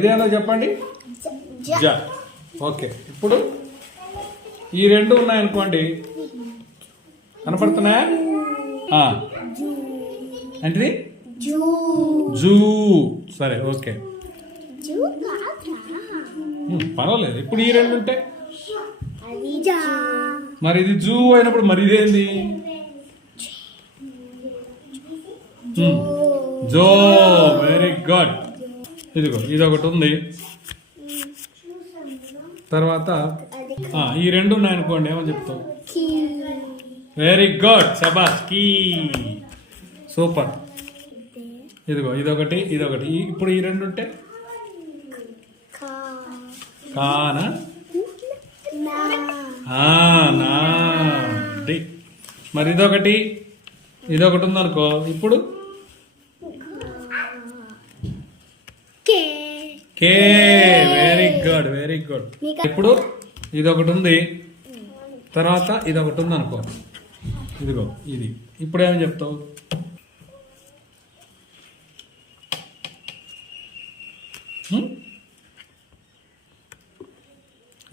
ఇదేనో చెప్పండి. జ. ఓకే, ఇప్పుడు ఈ రెండు ఉన్నాయనుకోండి, కనపడుతున్నాయా? ఏంటిది? జూ. సరే, ఓకే, పర్వాలేదు. ఇప్పుడు ఈ రెండు ఉంటే మరి ఇది జూ అయినప్పుడు మరి ఇదేంది? జో. Very good. ఇదిగో ఇదొకటి ఉంది. తర్వాత ఈ రెండు ఉన్నాయనుకోండి, ఏమని చెప్తావు? వెరీ గుడ్, శబాష్. కీ. సూపర్. ఇదిగో ఇదొకటి, ఇదొకటి. ఇప్పుడు ఈ రెండు ఉంటే కానా? నా. మరి ఇదొకటి, ఇదొకటి ఉందనుకో, ఇప్పుడు కే. Very good, very good. ఇప్పుడు ఇదొకటి ఉంది, తర్వాత ఇదొకటి ఉంది అనుకో, ఇదిగో ఇది. ఇప్పుడు ఏమని చెప్తావు?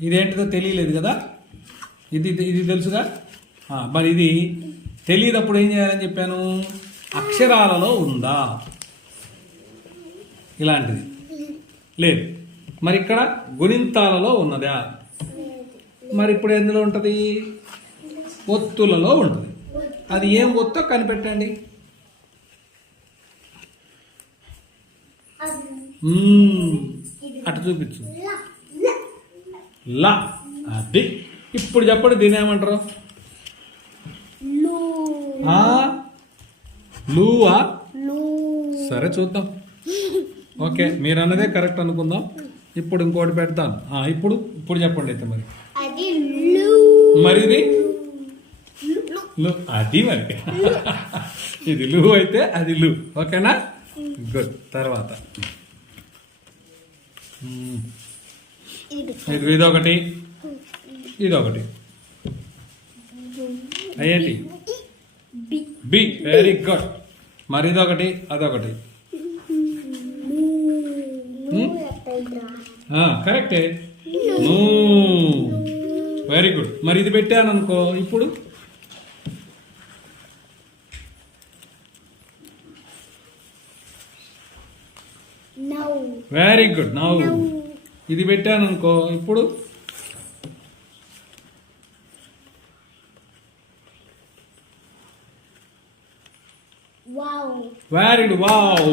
ఇదేంటిదో తెలియలేదు కదా, ఇది ఇది తెలుసుగా. మరి ఇది తెలియదప్పుడు ఏం చేయాలని చెప్పాను? అక్షరాలలో ఉందా? ఇలాంటిది లేదు. మరి ఇక్కడ గుణింతాలలో ఉన్నదా? మరి ఇప్పుడు ఎందులో ఉంటుంది? ఒత్తులలో ఉంటుంది. అది ఏం ఒత్తో కనిపెట్టండి. అటు చూపించు. లా. అది. ఇప్పుడు చెప్పండి, దీని ఏమంటారు? లూవా? సరే, చూద్దాం. ఓకే, మీరు అన్నదే కరెక్ట్ అనుకుందాం. ఇప్పుడు ఇంకోటి పెడతాను. ఇప్పుడు ఇప్పుడు చెప్పండి అయితే. మరి ఇది అది. మరి ఇది లు అయితే అది లు. ఓకేనా? గుడ్. తర్వాత ఇదొకటి, ఇదొకటి. అయ్యేంటి? బి. Very good. మరి ఇదొకటి, అదొకటి. కరెక్టే. Very good. మరి ఇది పెట్టాను అనుకో, ఇప్పుడు వెరీ గుడ్. నౌ. ఇది పెట్టాను అనుకో, ఇప్పుడు వెరీ గుడ్. వావ్.